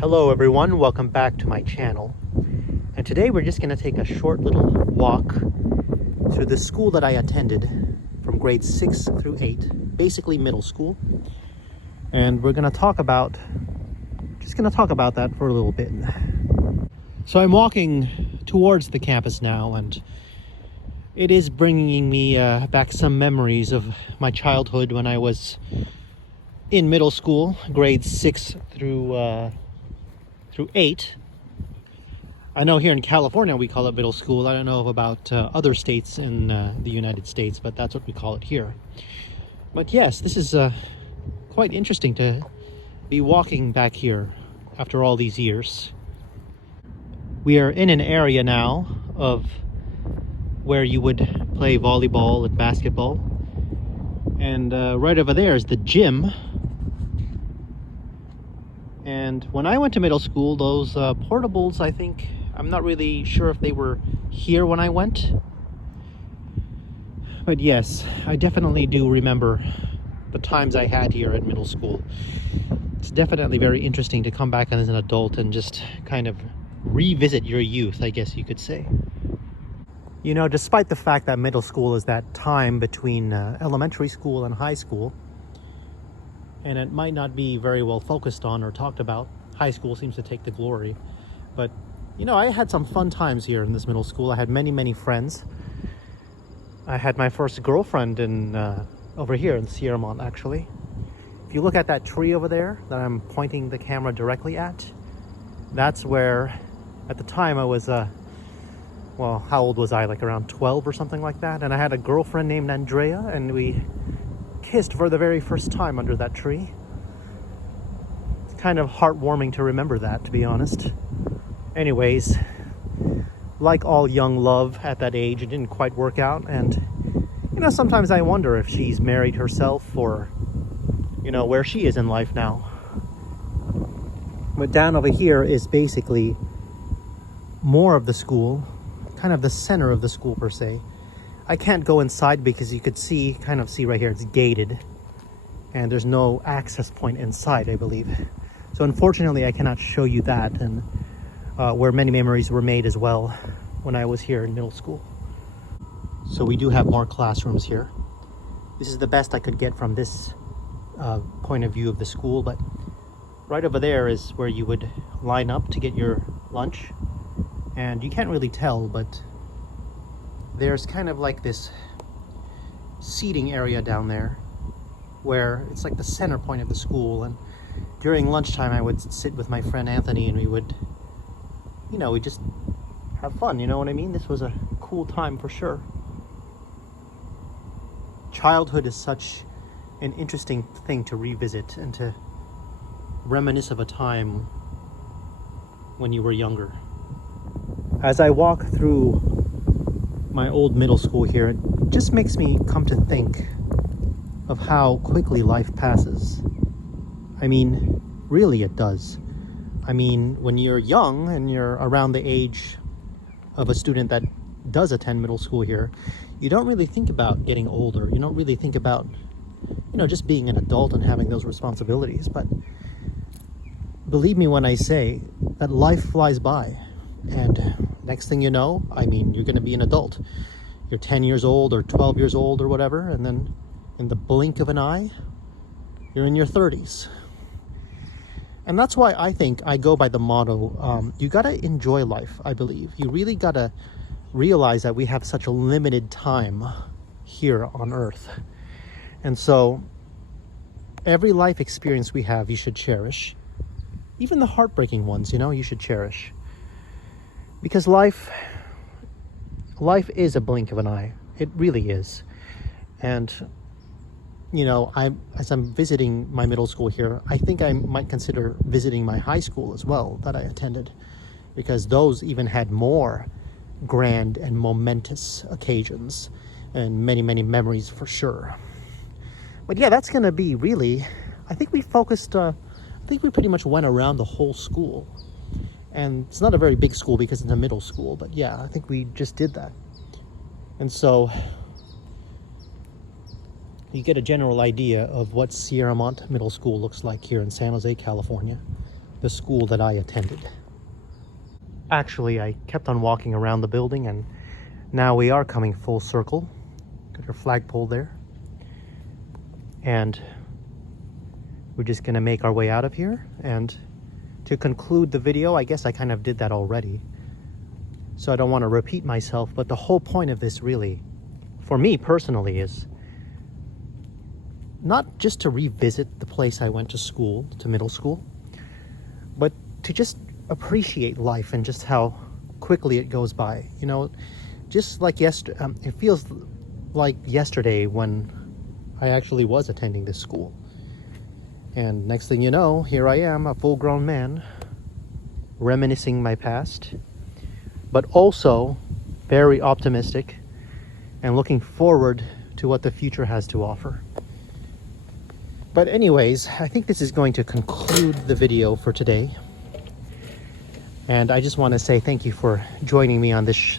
Hello everyone, welcome back to my channel. And today we're just going to take a short little walk through the school that I attended from grades 6 through 8, basically middle school. And we're going to talk about that for a little bit. So I'm walking towards the campus now, and it is bringing me back some memories of my childhood when I was in middle school, grades 6 through 8. I know here in California we call it middle school. I don't know about other states in the United States, but that's what we call it here. But yes, this is quite interesting to be walking back here after all these years. We are in an area now of where you would play volleyball and basketball. And right over there is the gym. And when I went to middle school, those portables, I'm not really sure if they were here when I went. But yes, I definitely do remember the times I had here at middle school. It's definitely very interesting to come back as an adult and just kind of revisit your youth, I guess you could say. You know, despite the fact that middle school is that time between elementary school and high school, and it might not be very well focused on or talked about. High school seems to take the glory. But, you know, I had some fun times here in this middle school. I had many, many friends. I had my first girlfriend over here in Sierramont, actually. If you look at that tree over there that I'm pointing the camera directly at, that's where, at the time I was, well, how old was I? Like around 12 or something like that. And I had a girlfriend named Andrea, and we kissed for the very first time under that tree. It's kind of heartwarming to remember that, to be honest. Anyways, like all young love at that age, it didn't quite work out. And, you know, sometimes I wonder if she's married herself or, you know, where she is in life now. But down over here is basically more of the school, kind of the center of the school per se. I can't go inside because you could see right here, it's gated. And there's no access point inside, I believe. So unfortunately, I cannot show you that, and where many memories were made as well when I was here in middle school. So we do have more classrooms here. This is the best I could get from this point of view of the school, but right over there is where you would line up to get your lunch. And you can't really tell, but there's kind of like this seating area down there where it's like the center point of the school. And during lunchtime, I would sit with my friend Anthony, and we would, you know, we just have fun, you know what I mean? This was a cool time for sure. Childhood is such an interesting thing to revisit and to reminisce of a time when you were younger. As I walk through my old middle school here, it just makes me come to think of how quickly life passes. I mean, really it does. I mean, when you're young and you're around the age of a student that does attend middle school here, you don't really think about getting older. You don't really think about, you know, just being an adult and having those responsibilities. But believe me when I say that life flies by. And next thing you know, I mean, you're going to be an adult. You're 10 years old or 12 years old or whatever, and then in the blink of an eye, you're in your 30s. And that's why I think I go by the motto, you got to enjoy life, I believe. You really got to realize that we have such a limited time here on Earth. And so every life experience we have, you should cherish. Even the heartbreaking ones, you know, you should cherish. Because life is a blink of an eye. It really is. And, you know, as I'm visiting my middle school here, I think I might consider visiting my high school as well that I attended, because those even had more grand and momentous occasions and many, many memories for sure. But yeah, that's going to be really, I think we pretty much went around the whole school. And it's not a very big school because it's a middle school, but yeah, I think we just did that. And so you get a general idea of what Sierramont Middle School looks like here in San Jose, California. the school that I attended. Actually, I kept on walking around the building, and now we are coming full circle. Got your flagpole there. And we're just gonna make our way out of here. And to conclude the video, I guess I kind of did that already, so I don't want to repeat myself, but the whole point of this really, for me personally, is not just to revisit the place I went to school, to middle school, but to just appreciate life and just how quickly it goes by. You know, just like yesterday, it feels like yesterday when I actually was attending this school. And next thing you know, here I am, a full-grown man, reminiscing my past, but also very optimistic and looking forward to what the future has to offer. But anyways, I think this is going to conclude the video for today. And I just want to say thank you for joining me on this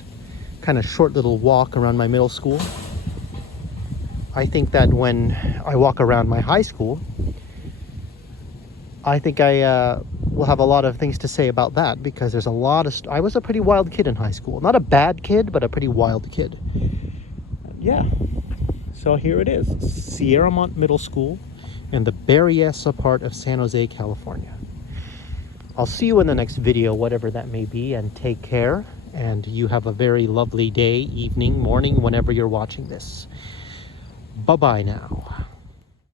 kind of short little walk around my middle school. I think that when I walk around my high school, I think I will have a lot of things to say about that, because there's a lot of... I was a pretty wild kid in high school. Not a bad kid, but a pretty wild kid. Yeah. So here it is. Sierramont Middle School in the Berryessa part of San Jose, California. I'll see you in the next video, whatever that may be, and take care. And you have a very lovely day, evening, morning, whenever you're watching this. Bye-bye now.